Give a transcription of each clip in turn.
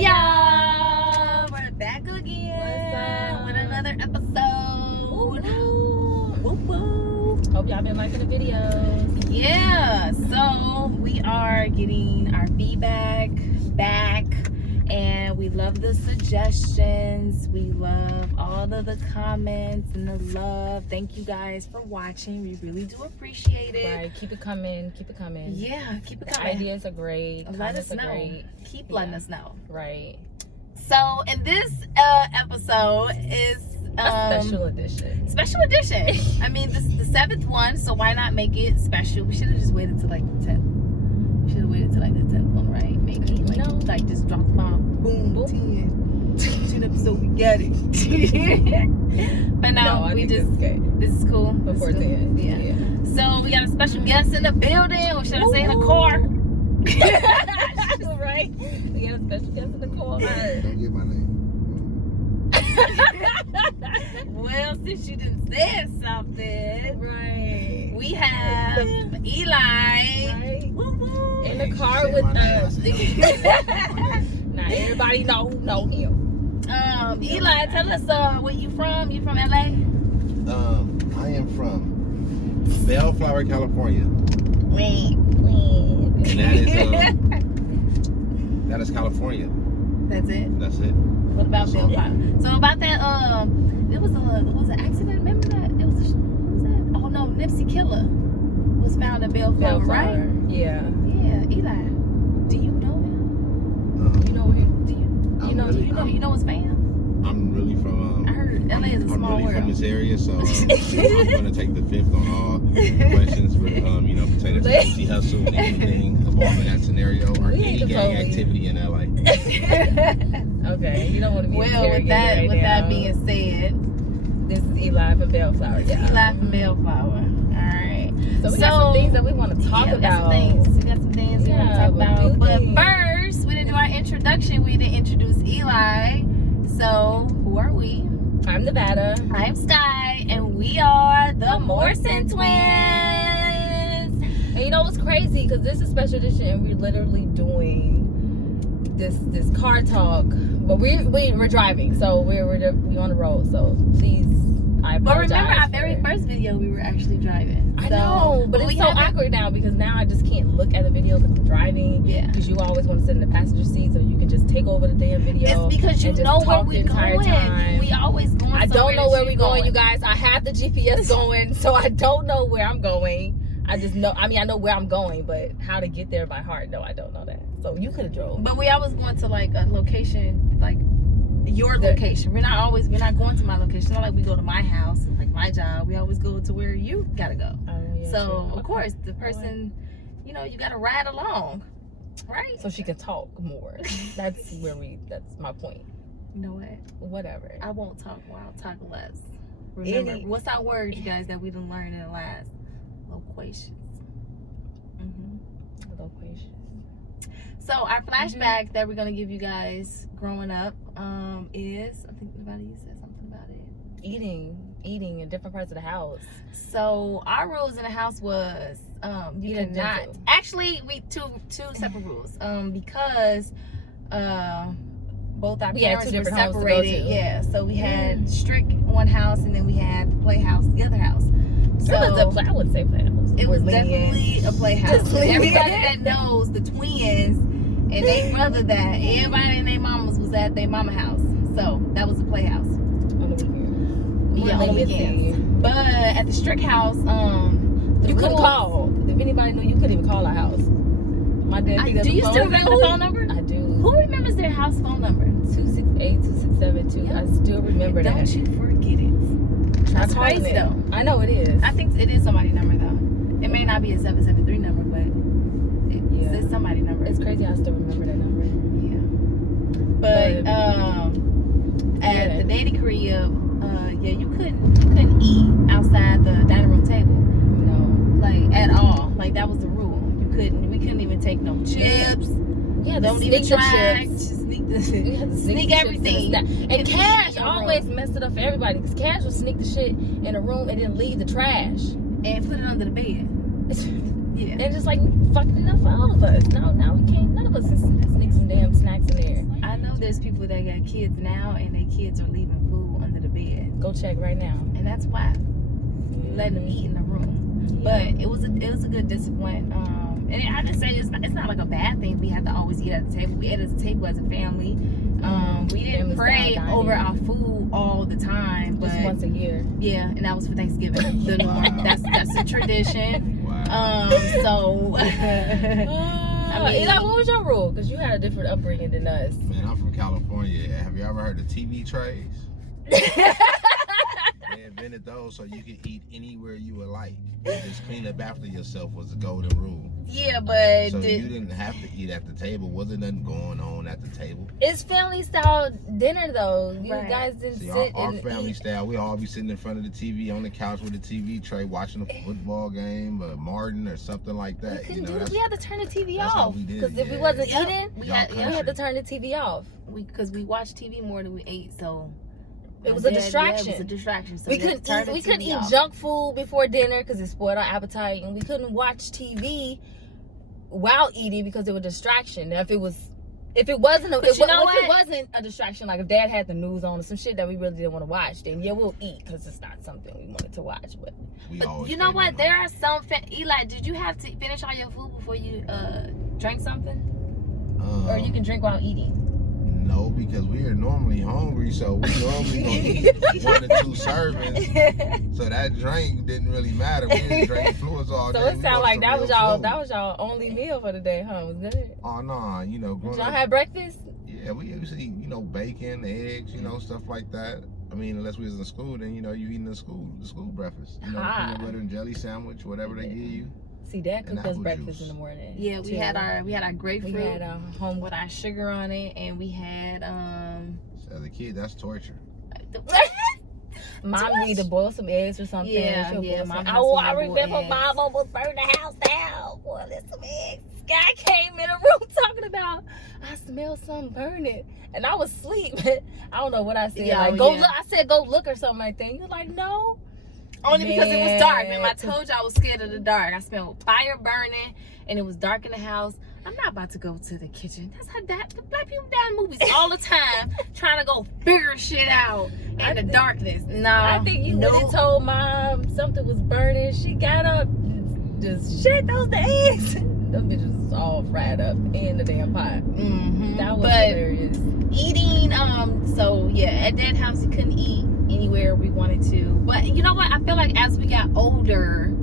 Hey y'all, we're back again with another episode. Woo woo. Hope y'all been liking the videos. Yeah, so we are getting our feedback back, and we love the suggestions. We love all of the comments and the love. Thank you guys for watching. We really do appreciate it. Right, keep it coming. Keep it coming. Yeah, keep it The coming. ideas are great. Let us Comments are know. great. Keep letting us know. Right. So in this episode is A special edition. Special edition. I mean, this is the 7th one, so why not make it special? We should have just waited till like the 10th. We should have waited till like the 10th one, right? Maybe like just drop the bomb. Boom, boom. 10 episode, we got it. But no, we just this is cool. Before 10. Yeah. So we got a special guest in the building, or should I say in the car? Right. We got a special guest in the car. Don't get my name. Well, since you didn't say something, Right. we have Eli. Right. Woo-woo. In the car Say with my name. us. Now everybody know him. Eli, tell us where you from? You from LA? I am from Bellflower, California, Wait. and that is California. That's it. That's it. What about Bellflower? So about that, it was an accident. Remember that? What was that? Oh no, Nipsey Killer was found in Bellflower, right? Yeah. Yeah, Eli. Do you know him? You know him? Do you? You know his fam? I'm really from. I heard LA is a I'm small really world. from this area, so I'm gonna take the fifth on all questions with pertaining to Nipsey Hussle and anything involving that scenario or We ain't any the gang police. activity in LA. Okay, you don't want to be Well, with interrogated right that now. being said, This is Eli from Bellflower. Yeah. Eli from Bellflower. All right. So we got some things that we want to talk We got about. some things. We got some things we want to Yeah, talk but about. few But things. first, we didn't do our introduction. We didn't introduce Eli. So, who are we? I'm Nevada. I'm Sky, and we are the Morrison Twins. And you know what's crazy? Because this is special edition, and we're literally doing this car talk. But we're driving, so we're on the road. So please, I But apologize. remember, our for- very first video, we were actually driving. I know, but it's so awkward now because now I just can't look at the video because I'm driving. Yeah. Because you always want to sit in the passenger seat so you can just take over the damn video. It's because you and just know where talk we're the entire going. time. We always going. I don't know where we're going, you guys. guys. I have the GPS going, so I don't know where I'm going. I just know. I mean, I know where I'm going, but how to get there by heart? No, I don't know that. So you could have drove. But we always going to like a location, like your location. We're not going to my location. It's not like we go to my house, like my job. We always go to where you gotta go. So of course, the person, you gotta ride along, right? So she can talk more. That's my point. You know what? Whatever. I won't talk more. I'll talk less. Remember, what's our word, you guys, that we didn't learn in the last? Loquacious. Loquacious. So our flashback that we're gonna give you guys growing up is, I think everybody said something about it. Eating in different parts of the house. So our rules in the house was you Eating cannot. gentle. Actually, we two separate rules. Because both our We had parents two were different homes to go separated. to. Yeah, so we had strict one house, and then we had the playhouse the other house. So I would say playhouse. it was We're lenient. definitely a playhouse. Just lenient. Everybody that knows the twins and they brother that everybody and their mamas was at their mama house. So that was the playhouse. On the weekends. Yeah, on the weekends. But at the strict house, You couldn't call. If anybody knew, you couldn't even call our house. My dad. Do you still remember the phone number? I do. Who remembers their house phone number? 268-2672. Yep. I still remember that. Don't you forget it. That's calling crazy it. though. I know it is. I think it is somebody's number though. It may not be a 773 number, but it's somebody's number. It's crazy I still remember that number. Yeah. But at the daddy crib, you couldn't eat outside the dining room table. No. Like at all. Like that was the rule. We couldn't even take no chips. Yeah, Don't even try. Just sneak everything. And Cash always messed it up for everybody because Cash would sneak the shit in a room and then leave the trash and put it under the bed. Yeah. And just like fucking it up for all of us. No, we can't. None of us can sneak some damn snacks in there. I know there's people that got kids now and their kids are leaving food under the bed, Go check right now. and that's why letting them eat in the room. But it was a good discipline. And I just say it's not like a bad thing. We have to always eat at the table. We ate at the table as a family. We didn't Family pray style over dining. our food all the time, but Just once a year. yeah, and that was for Thanksgiving. The norm. Wow. That's a tradition. Wow. So I mean, Eli, what was your rule? Because you had a different upbringing than us. Man, I'm from California. Have you ever heard of TV trays? They invented those so you could eat anywhere you would like. And just clean up after yourself was the golden rule. yeah, but So you didn't have to eat at the table. Wasn't nothing going on at the table. It's family style dinner though. You Right. guys didn't See, sit our and family eat. style, we all be sitting in front of the TV on the couch with the TV tray, watching a football game, Martin or something like We that. couldn't do it. that's- We had to turn the TV that's how off we did, because if we yeah. wasn't Yep. eating, we Y'all had we had to country. turn the TV off. because we watched TV more than we ate, so It my was a dad- Yeah, distraction. it was a distraction. So We had to couldn't turn eat. the We couldn't TV eat off. junk food before dinner because it spoiled our appetite, and we couldn't watch TV while eating because it was a distraction. Now, if it wasn't, But you know if it what? wasn't a distraction, like if Dad had the news on or some shit that we really didn't want to watch, then yeah, we'll eat because it's not something we wanted to watch. But We But always you know stayed what? on There home. are some Eli, did you have to finish all your food before you drank something, or you can drink while eating? No, because we are normally hungry, so we normally gonna eat 1 or 2 servings. So that drink didn't really matter. We didn't drink fluids all so day. it We sounded want like some that was real y'all. food. That was y'all only meal for the day, huh? Was that it? Oh no, Did growing y'all up, have breakfast? yeah, we used to eat, bacon, eggs, stuff like that. I mean, unless we was in school, then you eating the school breakfast. The Ah. peanut butter and jelly sandwich, whatever they give you. See, Dad And cooked us apple breakfast juice. in the morning. Yeah, we too. had our We grapefruit had home. with our sugar on it, and we had So as a kid, that's torture. Mom need to boil some eggs or something. Yeah, She'll yeah, boil Mom some- has Oh, some I boiled remember eggs. Mom almost burned the house down. Boiling some eggs. Guy came in the room talking about, I smell something burning. And I was asleep. I don't know what I said. Yeah, like, go yeah. look. I said, go look or something like that. You're like, no. only because it was dark. Man. Remember, I told you I was scared of the dark. I smelled fire burning, and it was dark in the house. I'm not about to go to the kitchen. That's how black people die in movies all the time, trying to go figure shit out in the darkness. No, I think you no. really told Mom something was burning. She got up, just shit those the eggs. Them bitches was all fried up in the damn pot. Mhm. That was But hilarious. eating, so yeah, at that house you couldn't eat anywhere we wanted to. But you know what? I feel like as we got older,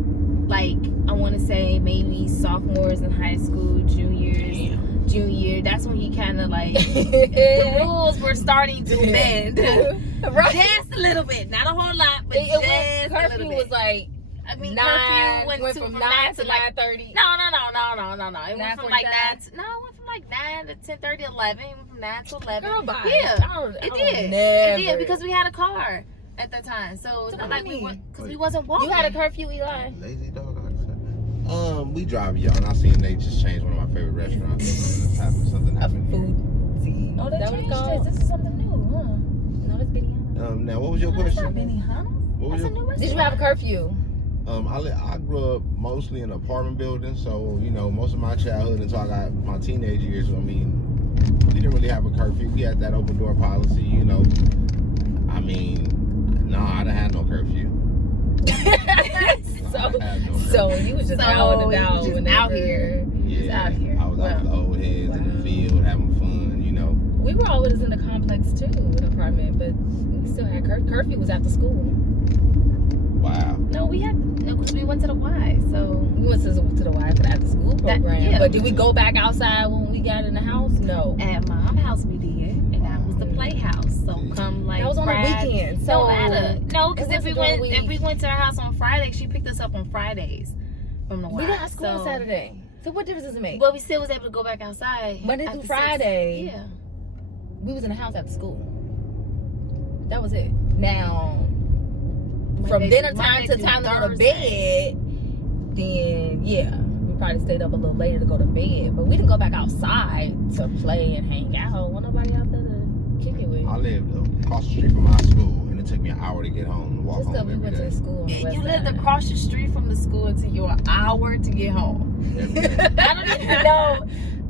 like I want to say maybe sophomores in high school, junior, that's when he kind of like the rules were starting to bend. Right. Just a little bit, not a whole lot, but It just went, a curfew little bit. was like I mean, 9, curfew went from from 9 to like 9:30. no. It went from like 9:45? 9 to, no, it went from like 9 to 10:30, 11. It went from 9 to 11. Girl, bye. Yeah, It it Never. did because we had a car at that time. So it's So not what like do we you went because mean? we wasn't walking. You had a curfew, Eli? Lazy dog. We drive y'all, and I seen they just changed one of my favorite restaurants. Something A happened here. food. Oh, they That what it's changed called? this. This is something new, huh? No, that's Benihana. Now, what was your That's not question? Benihana. What was That's a your? new restaurant. Did you have a curfew? I grew up mostly in an apartment building, so most of my childhood until I got my teenage years. I mean, we didn't really have a curfew. We had that open door policy, I mean, no, I didn't have no curfew. So you was just out and you about was just whenever. out here. Yeah, out here. I was out with the old heads in the field having fun, We were always in the complex too, with an apartment, but we still had curfew was after school. Wow. No, because we went to the Y. So We went to the Y for the after school program. yeah. But did we go back outside when we got in the house? No. at Mom's house we did, and that was the playhouse. So come like That was on Friday. the weekend. So No matter. No, because It if we wasn't during the went week. to her house on Friday, she picked us up on Fridays from the Y. we didn't have school on So- Saturday. So what difference does it make? But we still was able to go back outside Monday after through 6. Friday. Yeah. We was in the house after school. That was it. Now, from Monday dinner through- time Monday to through time to go to Thursday. bed, then yeah, we probably stayed up a little later to go to bed. But we didn't go back outside to play and hang out. Wasn't nobody out there to kick it with. I lived across the street from my school, and it took me an hour to get home and walk Just 'cause home we every went day. to school on the You west lived side. across the street from the school until you were an hour to get home. Every day. I don't even know.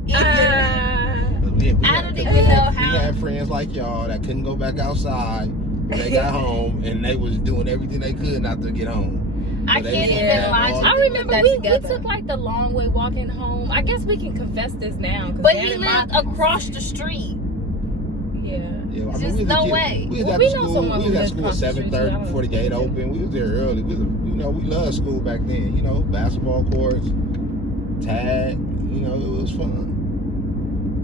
But we I had don't the even big know how had friends like y'all that couldn't go back outside when they got home, and they was doing everything they could not to get home. I So can't they even had lie. all I the- remember that we together. took like the long way walking home. I guess we can confess this now. 'Cause But Dan he and lived my- across the street. Yeah. Yeah, Just we was a no kid. way. We was Well, at we the know school. someone We who was at lives school at across the street, 7:30 too. I before the gate opened. We was there early. We loved school back then. Basketball courts, tag. It was fun.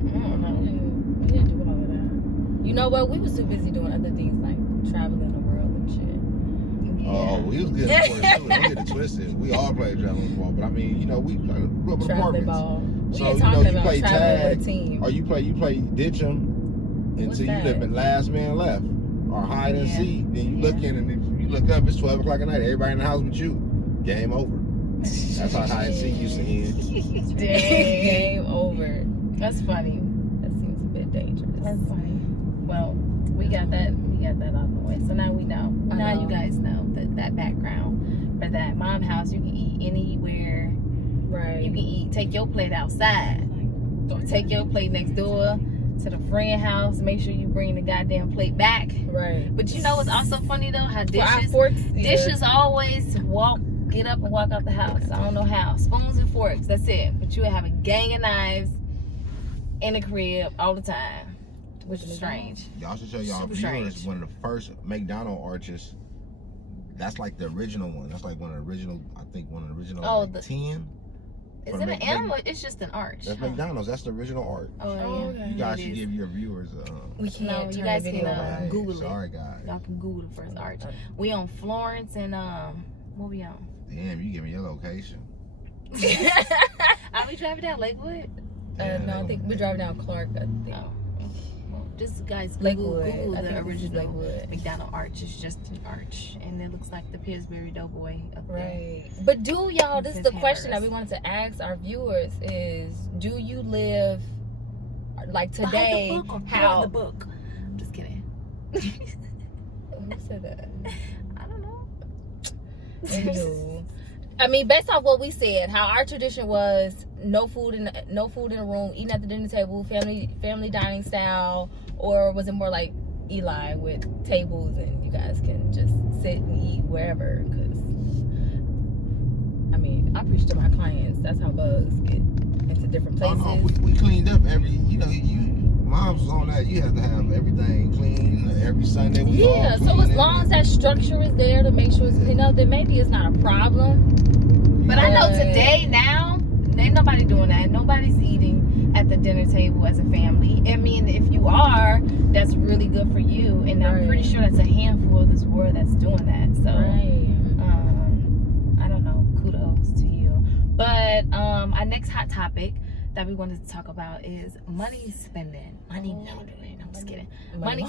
I don't know. We didn't do all of that. You know what? We was too busy doing other things like traveling the world and shit. Oh, we was good at sports too. Don't get it twisted. We all played traveling ball, but I mean, we grew up in Traveling apartments. ball. We So, ain't you know, talking you about play traveling tag, with a team. or you play ditch 'em What's until you that? live last man left, or hide and Yeah. seek. Then you look in, and if you look up, it's 12 o'clock at night. Everybody in the house but you. Game over. That's how hide and seek used to end. Game over. That's funny. That seems a bit dangerous. That's funny. Well, we got that out of the way. So now we know. I Now know. you guys know that background. For that mom house, you can eat anywhere. Right. You can take your plate outside. Or take your plate next door to the friend house. Make sure you bring the goddamn plate back. Right. But you know what's also funny though? How For our dishes forks, yeah. dishes always get up and walk out the house. I don't know how. Spoons and forks, that's it. But you would have a gang of knives in the crib all the time. Which is strange. Y'all should show y'all Super viewers strange. one of the first McDonald arches. That's like the original one. That's like one of the original. I think one of the original. Oh, like the- 10. Is For it an Mc- animal? It's just an arch. That's huh? McDonald's. That's the original art. Oh, yeah. okay. You guys It should is. give your viewers. We can't No, you turn guys the video can, around. Google it. Sorry, guys. Y'all can Google the first arch. We on Florence and what we on? Damn, you give me your location. Are we driving down Lakewood? No, I think we're driving down Clark. I think. Oh. Well, just guys Lakewood. Google I the think this is original Lakewood. McDonald arch. It's just an arch, and it looks like the Pillsbury Doughboy up there. Right. But do y'all, this is the Says question that we hamburgers. wanted to ask our viewers is, do you live like today? Buy the book or How? the book? I'm just kidding. Who said that? I don't know. Anywho. I mean, based off what we said, how our tradition was no food in the room, eating at the dinner table, family dining style, or was it more like Eli with tables and you guys can just sit and eat wherever? Because I mean, I preach to my clients. That's how bugs get into different Oh, places. no, we cleaned up every. Mom's was on that. You have to have everything clean every Sunday. We all Yeah, so clean as long as that structure is there to make sure it's clean up, then maybe it's not a problem. But I know But- today now, ain't nobody doing that. Nobody's eating at the dinner table as a family. I mean, if you are, that's really good for you. And I'm pretty Right. sure that's a handful of this world that's doing that. So, I don't know. Kudos to you. But our next hot topic that we wanted to talk about is money spending. Money laundering. I'm just kidding. Money.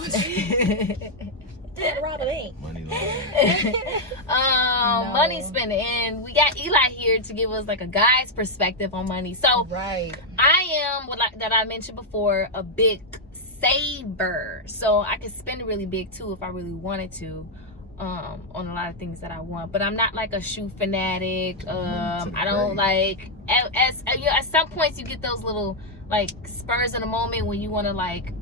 Money laundering. No. Money spending. And we got Eli here to give us like a guy's perspective on money. So Right. I am, that I mentioned before, a big saver. So I could spend really big too if I really wanted to. On a lot of things that I want, but I'm not like a shoe fanatic. I don't like at some points you get those little like spurs in the moment when you want to like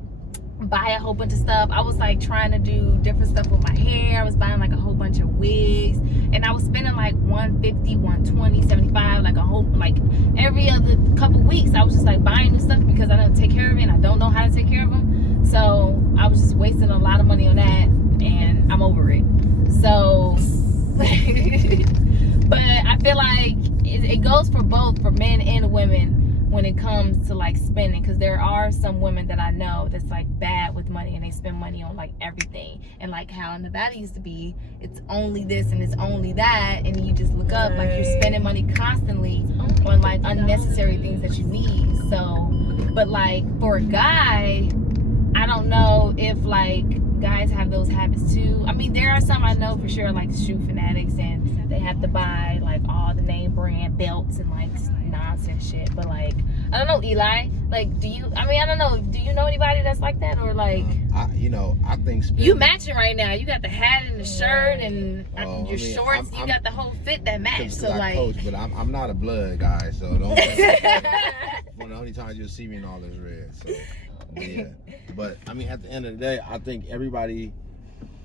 buy a whole bunch of stuff. I was like trying to do different stuff with my hair. I was buying like a whole bunch of wigs, and I was spending like $150, $120, $75, like a whole, like every other couple weeks. I was just like buying new stuff because I don't take care of it and I don't know how to take care of them. So I was just wasting a lot of money on that, and I'm over it. So, but I feel like it goes for both, for men and women, when it comes to like spending, because there are some women that I know that's like bad with money and they spend money on like everything, and like how in Nevada used to be, it's only this and it's only that, and you just look up like you're spending money constantly on like unnecessary things that you need. So, but like for a guy, I don't know if like guys have those habits too. I mean, there are some I know for sure, like shoe fanatics, and they have to buy like all the name brand belts and like nonsense shit. But like, I don't know, Eli. Like, do you? I mean, I don't know. Do you know anybody that's like that, or like? I think spending, You matching right now. You got the hat and the shirt and Oh, I your mean, shorts. I'm- you got the whole fit that match. Because So I like, coach, but I'm not a blood guy, so don't. One of the only times you'll see me in all this red. So, but yeah. But I mean, at the end of the day, I think everybody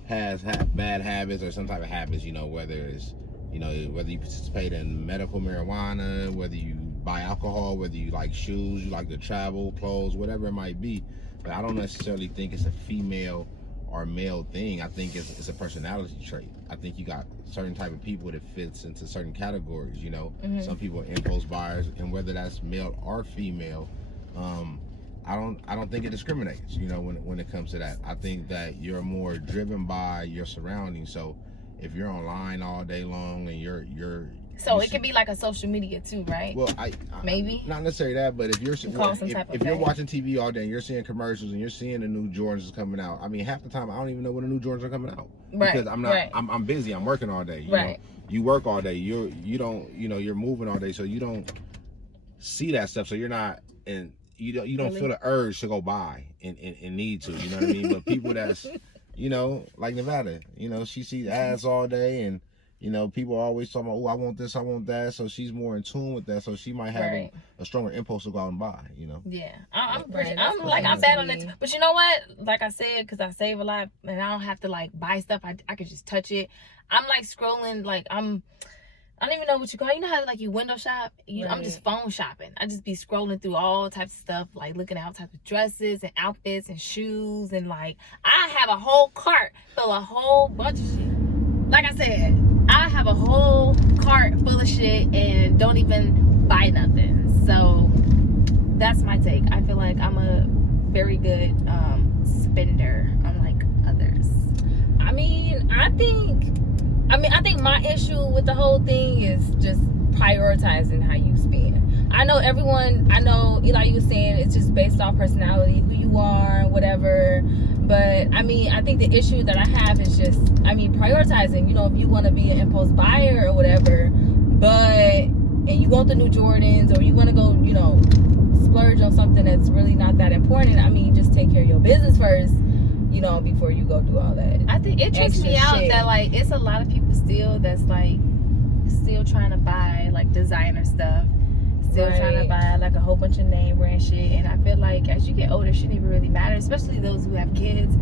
has bad habits or some type of habits. You know, whether it's whether you participate in medical marijuana, whether you buy alcohol, whether you like shoes, you like to travel, clothes, whatever it might be. But I don't necessarily think it's a female or male thing. I think it's a personality trait. I think you got certain type of people that fits into certain categories. You know, some people are impulse buyers, and whether that's male or female, I don't think it discriminates. You know, when it comes to that, I think that you're more driven by your surroundings. So if you're online all day long and you're so it could be like a social media too, right? Well, maybe not necessarily that, but if you're if you're watching TV all day and you're seeing commercials and you're seeing the new Jordans coming out, I mean, half the time I don't even know when the new Jordans are coming out because I'm busy. I'm working all day. You know, you work all day. You're moving all day, so you don't see that stuff. So you're not and you don't feel the urge to go buy and need to. You know what I mean? But people that's like Nevada, she sees ads all day and. People are always talking about, oh, I want this, I want that. So she's more in tune with that. So she might have a stronger impulse to go out and buy, Yeah. I'm bad on it. But you know what? Like I said, because I save a lot and I don't have to like buy stuff. I could just touch it. I'm like scrolling, like I don't even know what you call it. You know how like you window shop? I'm just phone shopping. I just be scrolling through all types of stuff, like looking at all types of dresses and outfits and shoes. And like, I have a whole cart full of a whole bunch of shit. Like I said, I have a whole cart full of shit and don't even buy nothing. So that's my take. I feel like I'm a very good spender, unlike others. I think my issue with the whole thing is just prioritizing how you spend. I know Eli, you were saying it's just based off personality, who you are, whatever. But I think the issue that I have is just, prioritizing. If you want to be an impulse buyer or whatever, and you want the new Jordans, or you want to go, splurge on something that's really not that important. Just take care of your business first, before you go do all that. I think it trips me out that like it's a lot of people still that's like still trying to buy like designer stuff. Still trying to buy like a whole bunch of name brand shit, and I feel like as you get older, it shouldn't even really matter, especially those who have kids.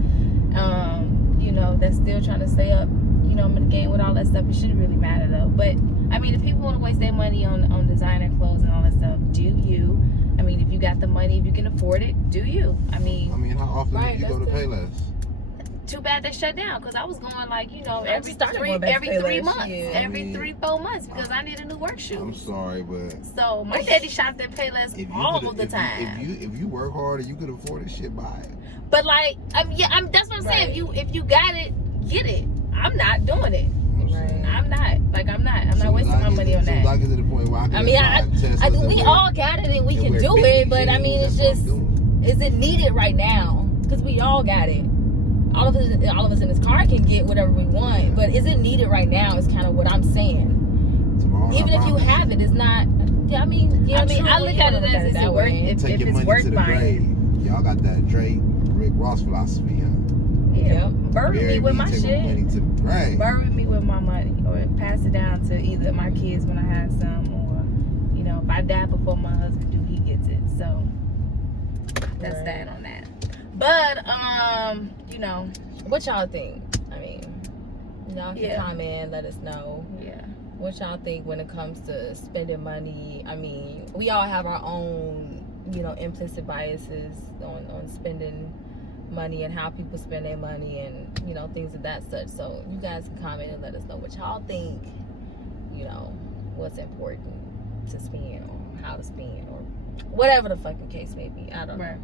That's still trying to stay up, in the game with all that stuff. It shouldn't really matter though. But if people want to waste their money on designer clothes and all that stuff, do you? If you got the money, if you can afford it, do you? How often do you go to Payless? Too bad they shut down because I was going like every 3 months, every 3-4 months because I need a new work shoe. I'm sorry, but so my daddy shopped at Payless all the time. If you work hard and you could afford it, shit, buy it. But like, that's what I'm saying. If you got it, get it. I'm not doing it. I'm not wasting my money on that. I get to the point where we all got it and we can do it, but it's just, is it needed right now? Because we all got it. All of us in this car can get whatever we want, but is it needed right now? Is kind of what I'm saying. Even if you have it, it's not. I look at it as is it worth if it's worth buying. Y'all got that Drake, Rick Ross philosophy, huh? Yeah, bury me with my shit. Bury me with my money, or pass it down to either my kids when I have some, or if I die before my husband do, he gets it. So that's that on that. But what y'all think? Y'all can comment, let us know. Yeah. What y'all think when it comes to spending money? We all have our own, implicit biases on spending money and how people spend their money and things of that such. So you guys can comment and let us know what y'all think, what's important to spend or how to spend or whatever the fucking case may be. I don't know.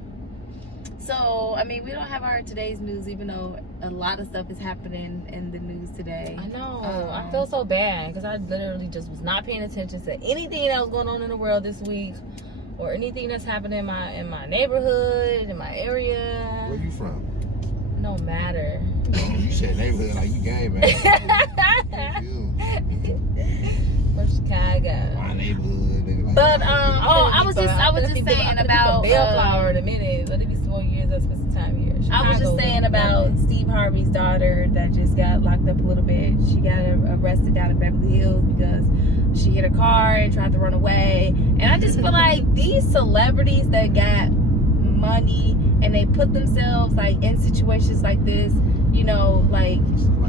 So we don't have our today's news, even though a lot of stuff is happening in the news today. I know. I feel so bad because I literally just was not paying attention to anything that was going on in the world this week, or anything that's happening in my neighborhood, in my area. Where you from? No matter. You said neighborhood like you game, man. From Chicago. My neighborhood. But I was just saying about Bellflower in a minute. Let it be 4 years I spent some time here. I was just saying about Steve Harvey's daughter that just got locked up a little bit. She got arrested down in Beverly Hills because she hit a car and tried to run away. And I just feel like these celebrities that got money and they put themselves like in situations like this, you know, like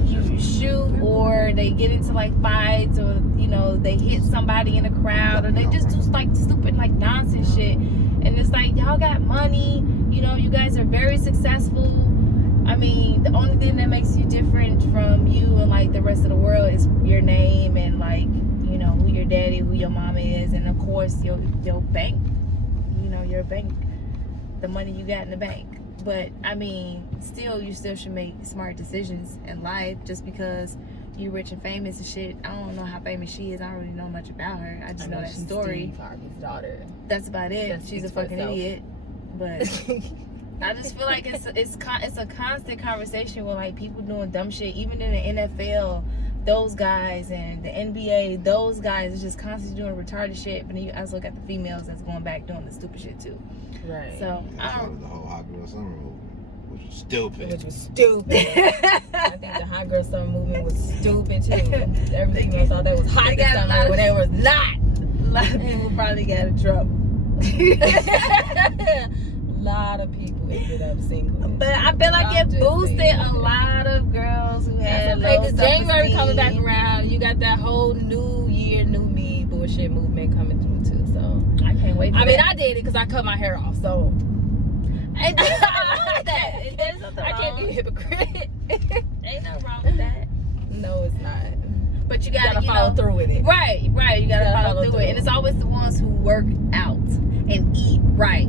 you shoot, or they get into like fights, or you know, they hit somebody in a crowd, or they just do like stupid like nonsense shit. And it's like, y'all got money, you know, you guys are very successful. I mean, the only thing that makes you different from you and like the rest of the world is your name, and like, you know, who your daddy, who your mama is, and of course your bank, you know, your bank, the money you got in the bank. But I mean, you still should make smart decisions in life. Just because you're rich and famous and shit, I don't know how famous she is. I don't really know much about her. I just know that story. Steve Harvey's daughter. That's about it. She's a fucking idiot. But I just feel like it's a constant conversation with like people doing dumb shit. Even in the NFL, those guys, and the NBA, those guys is just constantly doing retarded shit. But then you also got the females that's going back doing the stupid shit too. Right. So That started the whole Hot Girl Summer movement, which was stupid. Which was stupid. I think the hot girl summer movement was stupid too. Everything else thought that was hot this summer, but it was not. A lot of people probably got in trouble. A lot of people ended up single. But I feel like it boosted a lot of girls who had low because January self-esteem. coming back around, you got that whole new year, new me bullshit movement coming through too. So I can't wait for I mean, that. I did it because I cut my hair off. So Ain't nothing wrong with that. There's nothing I can't be a wrong. hypocrite. Ain't nothing wrong with that. No, it's not. But you You gotta, gotta follow through with it. Right. You gotta follow through it. And it's always the ones who work out and eat right.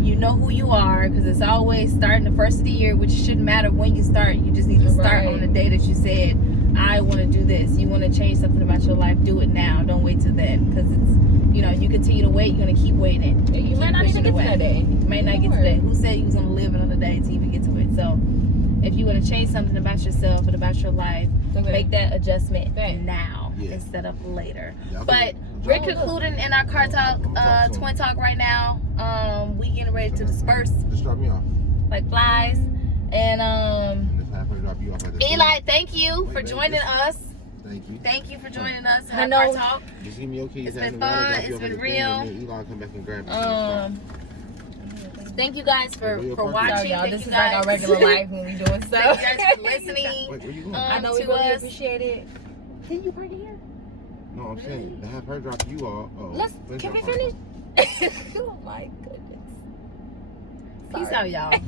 You know who you are, because it's always starting the first of the year, which shouldn't matter when you start. You just need to start on the day that you said, I want to do this. You want to change something about your life, do it now. Don't wait till then, because it's, you know, you continue to wait, you're going to keep waiting. You might not even get to that day. You may not get to that. Who said you was going to live another day to even get to it? So if you want to change something about yourself and about your life, make that adjustment now instead of later. But we're concluding in our car talk, twin talk right now. We getting ready to disperse Just drop me off. like flies. And Just have her drop you off at the Eli, thank you for joining us. Thank you. Thank you for joining us in I our know. car talk. Just give me your keys. It's have been the man fun. drop you It's off been at the real. thing, and then Eli come back and grab you. Thank you guys for So, watching. y'all, Thank this you is like guys. our regular life when we doing Thank stuff. you guys for listening. Wait, where you going? I know we to really us. appreciate it. Did you park here? No, I'm saying to have her drop you off. Oh, Can we drop finish? off. Oh my goodness. Peace out, y'all.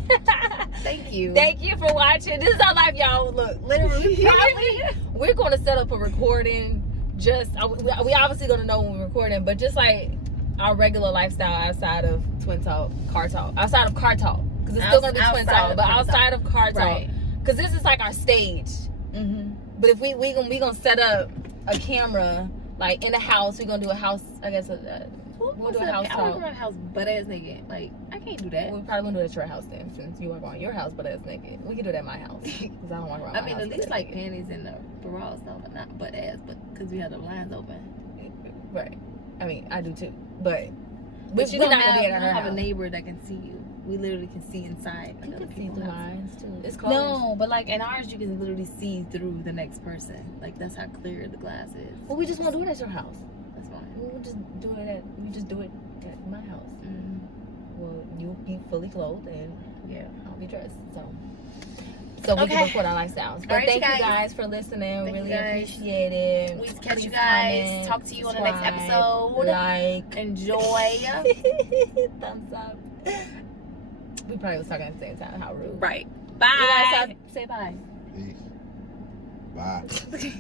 Thank you. Thank you for watching. This is our life, y'all. Look, literally, we're going to set up a recording. Just we obviously going to know when we're recording, but just like our regular lifestyle outside of Twin Talk, Car Talk, outside of Car Talk, because it's still going to be Twin Talk, but outside of Car Talk, because this is like our stage. But if we gonna set up a camera like in a house, we're gonna do a house. I guess we'll do a house I want to talk. go to a house butt ass naked. Like, I can't do that. We're probably gonna do it at your house then, since you are going to your house butt ass naked. We can do that at my house because I don't want to run. I mean, at least like panties and the bras though, but not butt ass, but because we have the blinds open. Right. I mean, I do too, but But you we're don't not gonna have, be you at don't our have a house. neighbor that can see you. We literally can see inside. You other can see people's through houses. lines too. It's closed. No, but like in ours, you can literally see through the next person. Like that's how clear the glass is. Well, we just want to do it at your house. That's fine. We just do it at my house. Well, you'll be fully clothed and I'll be dressed. So we can record our lifestyles. But Right, thank you you guys. guys for listening. Thank Really you guys. appreciate it. We catch you Please guys. comment, Talk to you on the next subscribe, episode. Like, Enjoy. thumbs up. We probably was talking at the same time. How rude. Right. You Bye. guys say bye. Peace. Bye.